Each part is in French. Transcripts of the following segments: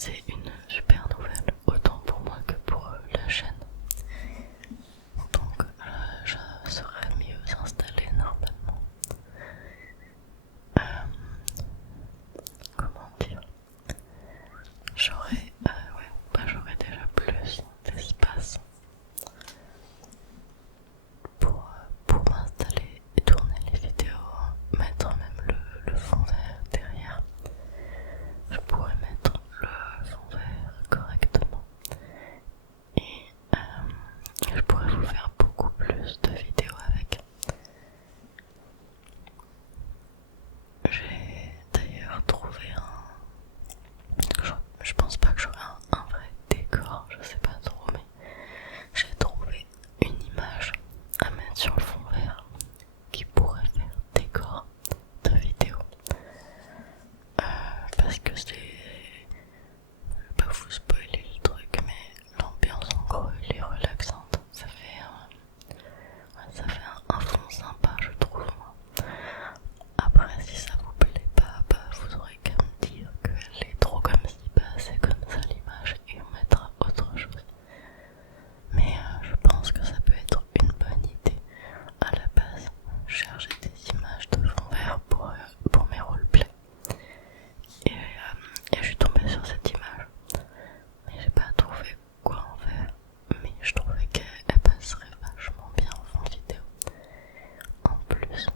c'est une super nouvelle, autant pour moi que pour la chaîne. Donc je serais mieux installée normalement. Comment dire, j'aurais déjà plus d'espace pour m'installer et tourner les vidéos, mettre même le fond vert derrière. Je pourrais mettre le fond vert correctement et je pourrais vous faire beaucoup plus de vidéos avec. J'ai d'ailleurs trouvé je pense pas que j'aurai un vrai décor, je sais pas trop, mais j'ai trouvé une image à mettre sur le fond vert qui pourrait faire décor de vidéo. Parce que je vais pas vous spoiler le truc, mais l'ambiance en gros elle est relaxante. Ça fait un fond sympa, je trouve. Après, si ça vous plaît pas, vous aurez qu'à me dire qu'elle est trop comme si, c'est comme ça l'image et on mettra autre chose. Mais je pense que ça peut être une bonne idée. À la base, chercher des images de fond vert pour mes roleplays. Et je suis tombée sur cette image. Mais j'ai pas trouvé quoi en faire. Mais je trouvais qu'elle passerait vachement bien en fond de vidéo. En plus,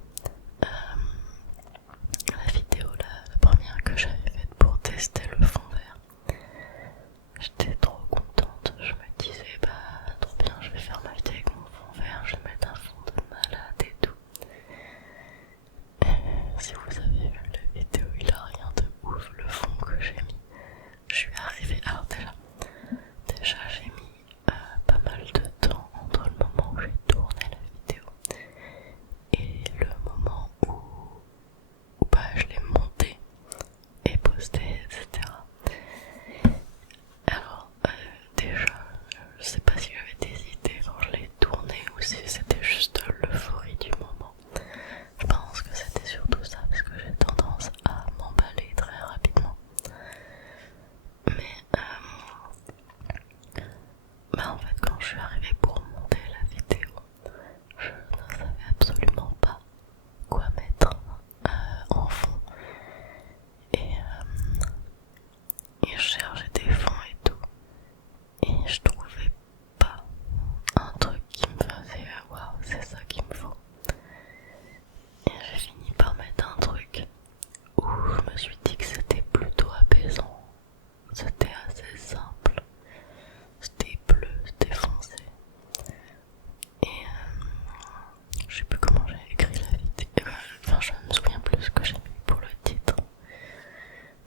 la vidéo la première que j'avais faite pour tester le fond vert, j'étais trop contente. Je me disais trop bien, je vais faire ma vidéo avec mon fond vert, je vais mettre un fond de malade et tout. Si vous avez vu la vidéo, il a rien de ouf le fond que j'ai mis. Je suis arrivée, alors déjà j'ai mis pas mal de temps entre le moment où j'ai tourné la vidéo et le moment où je l'ai montée et postée, etc. Alors déjà, je sais pas si j'avais des idées quand je l'ai tourné ou si c'était juste l'euphorie du moment. Je pense que c'était surtout ça parce que j'ai tendance à m'emballer très rapidement. Mais en fait quand je suis arrivée pour monter la vidéo, je ne savais absolument pas quoi mettre en fond et je cherchais des fonds et tout et je trouvais pas un truc qui me faisait waouh, c'est ça qu'il me faut. Et j'ai fini par mettre un truc où je me suis dit que c'était plutôt apaisant, c'était assez simple, c'était bleu, c'était foncé et je sais plus comment j'ai écrit la vidéo, enfin je me souviens plus ce que j'ai mis pour le titre,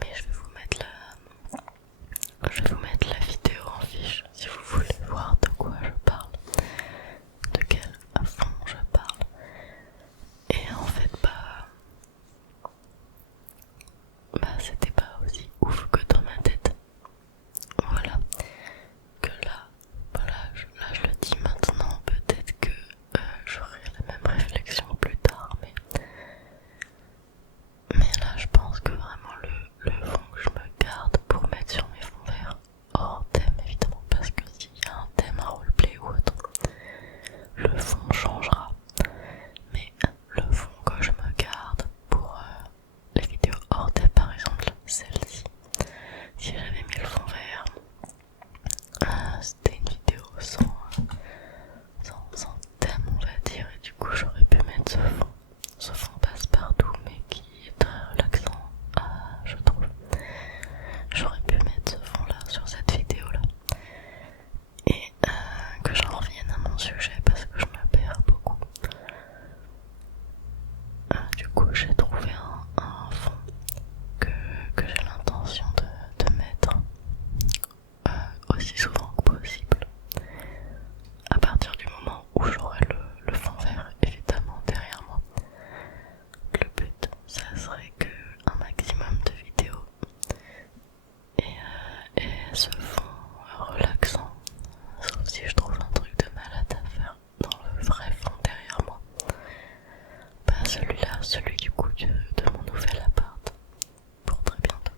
mais je vais vous mettre la vidéo en fiche si vous voulez voir de quoi je parle, de quel fond je parle. Et en fait c'était pas aussi ouf que dans ma tête. Voilà. Que là je le dis maintenant, peut-être que j'aurai la même réflexion plus tard, mais là je pense que vraiment le fond que je me garde pour mettre sur mes fonds verts, hors thème évidemment, parce que s'il y a un thème, un roleplay ou autre, le fond changera. Mais le fond que je me garde pour les vidéos hors thème, par exemple celle-ci, si j'avais mis le fond vert, c'était une vidéo sans thème on va dire, et du coup j'aurais pu mettre ce fond passe-partout mais qui est très relaxant, je trouve. J'aurais pu mettre ce fond là sur cette vidéo là et que j'en revienne à mon sujet parce que je me perds beaucoup. Du coup j'ai trouvé un fond que j'ai l'intention de mettre aussi souvent que possible à partir du moment où j'aurai le fond vert évidemment derrière moi. Le but ça serait que un maximum de vidéos et ce fond relaxant, sauf si je trouve un truc de malade à faire dans le vrai fond derrière moi. Pas celui-là, celui du coup de mon nouvel appart pour très bientôt.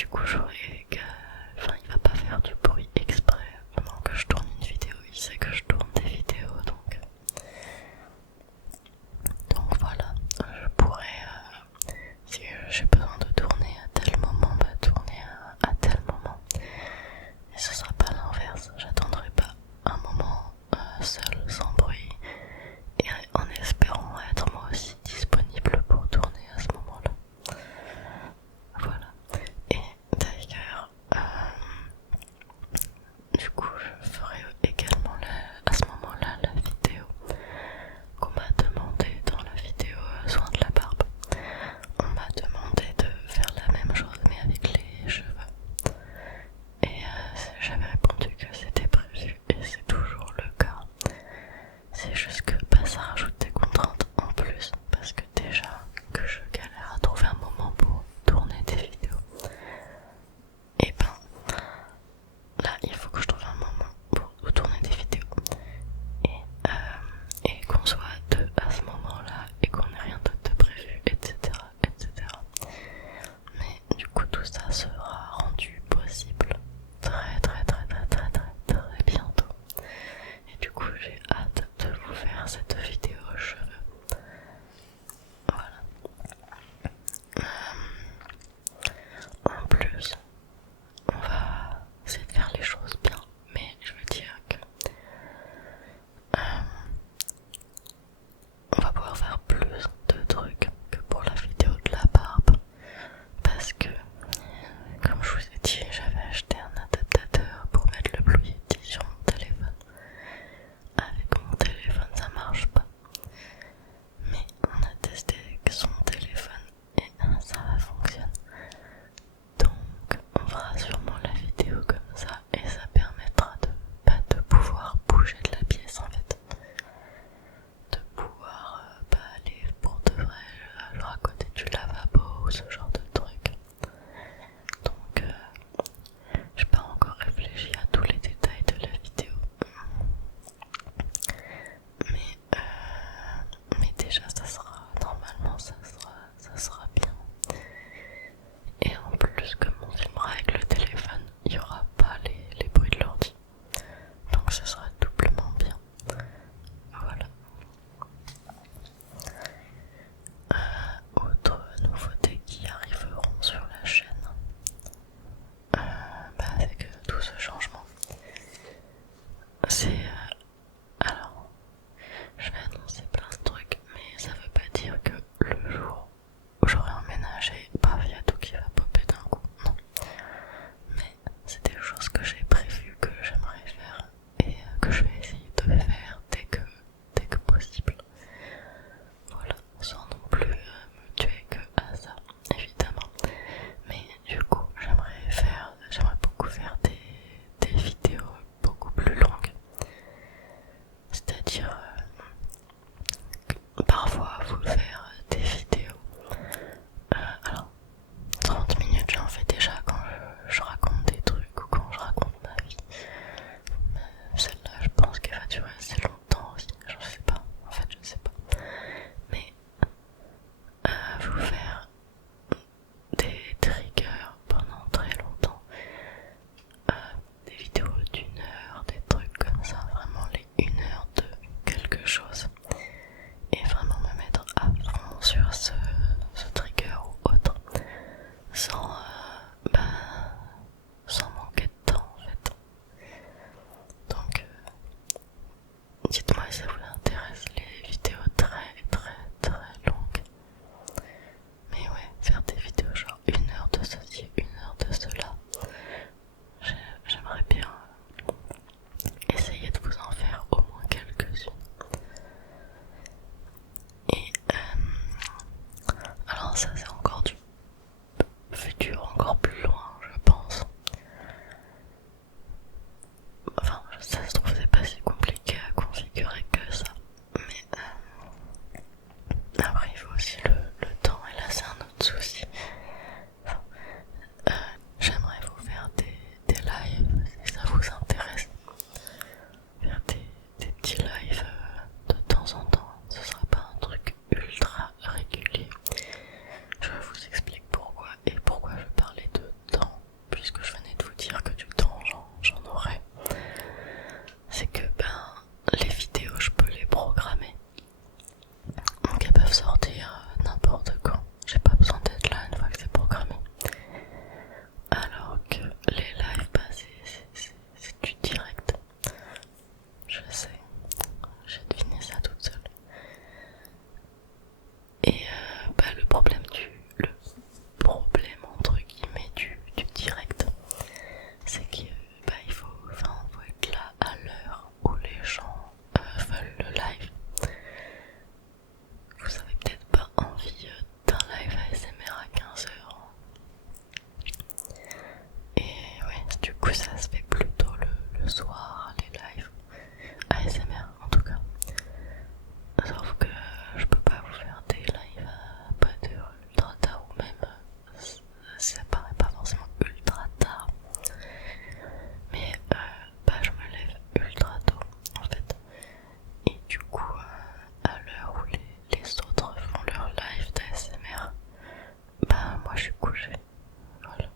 du coup j'aurais que... Enfin il va pas faire du bruit exprès pendant que je tourne une vidéo, il sait que je tourne des vidéos donc voilà, je pourrais, si j'ai besoin de tourner à tel moment, bah tourner à tel moment. Et ce sera pas l'inverse, j'attendrai pas un moment seul, sans bruit, et en espérant être moi aussi disponible pour tourner à ce moment-là. Voilà. Et d'ailleurs, coup ça se fait plutôt le soir, les lives ASMR en tout cas. Sauf que je peux pas vous faire des lives à pas d'heure ultra tard, ou même ça paraît pas forcément ultra tard, mais bah je me lève ultra tôt en fait, et du coup à l'heure où les autres font leur live d'ASMR, bah moi je suis couchée, voilà.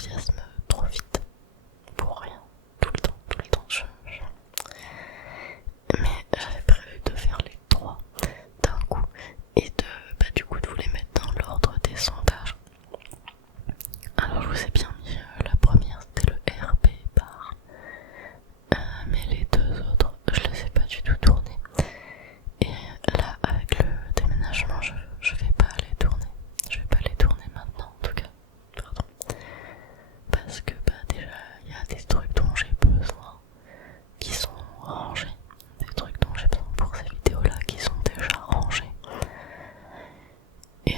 m'enthousiasme trop vite pour rien, tout le temps, mais j'avais prévu de faire les 3 d'un coup et du coup de vous les mettre dans l'ordre des sondages. Alors je vous ai bien mis la première, c'était le RP bar, mais les 2 autres je les ai pas du tout tournés. Et là avec le déménagement je vais pas les tourner. Je vais pas les tourner maintenant en tout cas. Pardon. Parce que déjà il y a des trucs dont j'ai besoin qui sont rangés. Des trucs dont j'ai besoin pour ces vidéos là qui sont déjà rangés. Et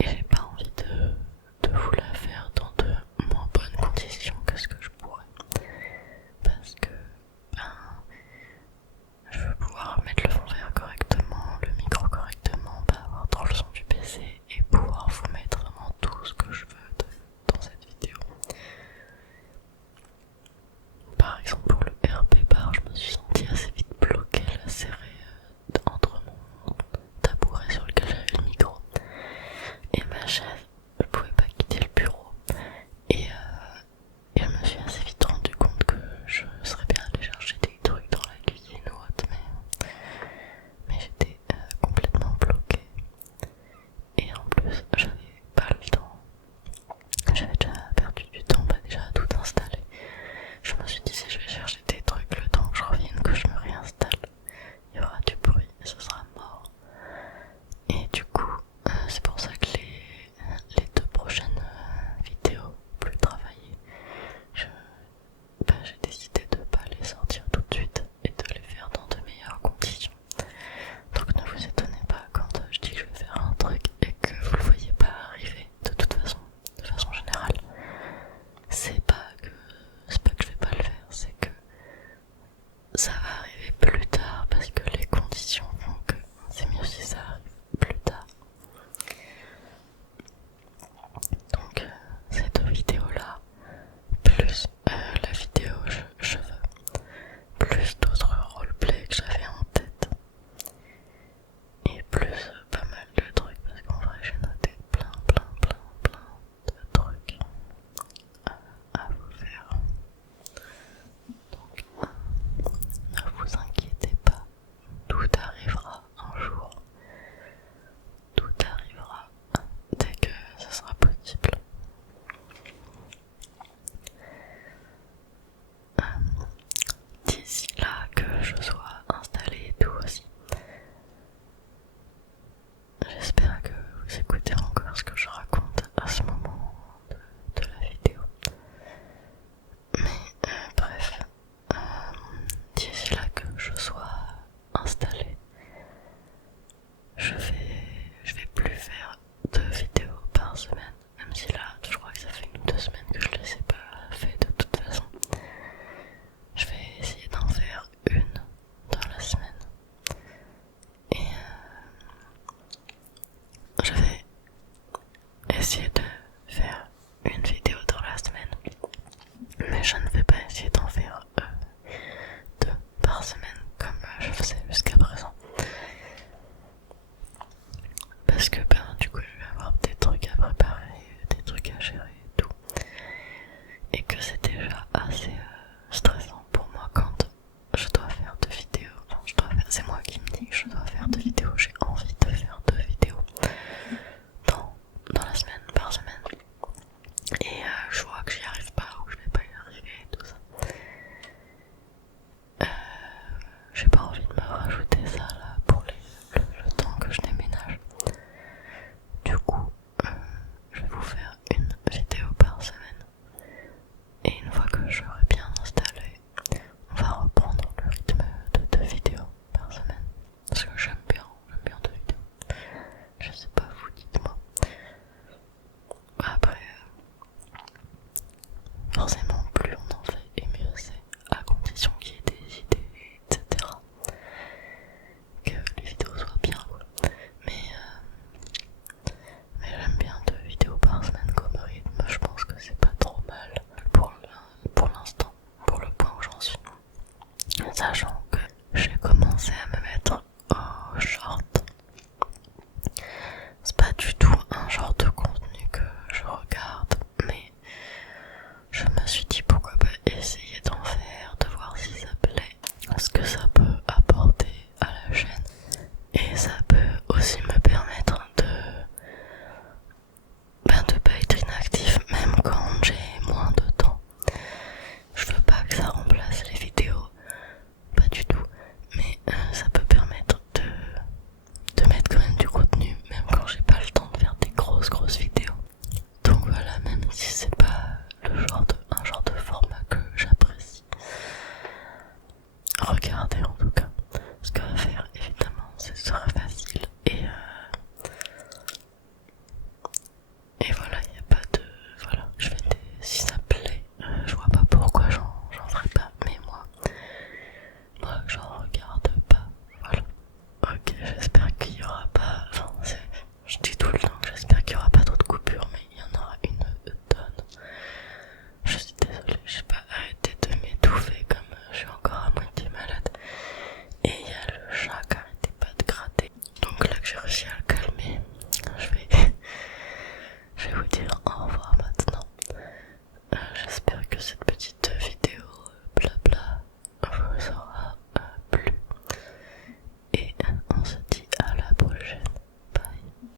j'ai pas envie de vous la faire dans de moins bonnes conditions que ce que je pourrais. Parce que je veux pouvoir mettre le fond vert correctement, le micro correctement, pas avoir trop le son du PC et pouvoir vous mettre vraiment tout ce que je veux dans cette vidéo. Par exemple pour le RP bar, je me suis sentie assez vite bloquée, là serrée entre mon tabouret sur lequel j'avais le micro et ma chaise. Je pouvais pas quitter le bureau et je me suis assez vite rendu compte que je serais bien allée chercher des trucs dans la cuisine ou autre, mais j'étais complètement bloquée et en plus j'avais pas le temps. J'avais déjà perdu du temps déjà à tout installer. Je me suis dit si je vais chercher des trucs le temps que je revienne, que je me réinstalle, il y aura du bruit et ce sera mort. Et du coup c'est pour ça que les 2 prochaines vidéos plus travaillées, j'ai décidé de pas les sortir tout de suite et de les faire dans de meilleures conditions. Donc ne vous étonnez pas quand je dis que je vais faire un truc et que vous le voyez pas arriver. De toute façon, de façon générale, c'est pas que je vais pas le faire, c'est que ça va arriver plus tard parce que les conditions font que c'est mieux si ça arrive plus tard. Donc ces 2 vidéos là, plus la vidéo cheveux, plus d'autres roleplays que j'avais en tête, et plus pas mal de trucs parce qu'en vrai j'ai noté plein de trucs à vous faire. Donc ne vous inquiétez pas, tout arrivera un jour, tout arrivera dès que ce sera possible. D'ici là que je sois installée et tout aussi, j'espère que vous écoutez encore ce que je raconte à ce moment de la vidéo. Mais bref, d'ici là que je sois installée, je vais plus faire 2 vidéos par semaine, même si là je crois que ça fait 1 ou 2 semaines que je les ai pas fait de toute façon. Je vais essayer d'en faire une dans la semaine et je vais essayer de faire une vidéo dans la semaine, mais je ne vais pas essayer d'en faire 2 par semaine comme je faisais jusqu'à présent, parce que du coup je vais avoir des trucs à préparer, des trucs à gérer et tout, et que c'est déjà assez stressant pour moi quand je dois faire 2 vidéos. Enfin, c'est moi qui me dis que je dois faire 2 vidéos, j'ai envie de faire 2 vidéos dans la semaine, par semaine. sur un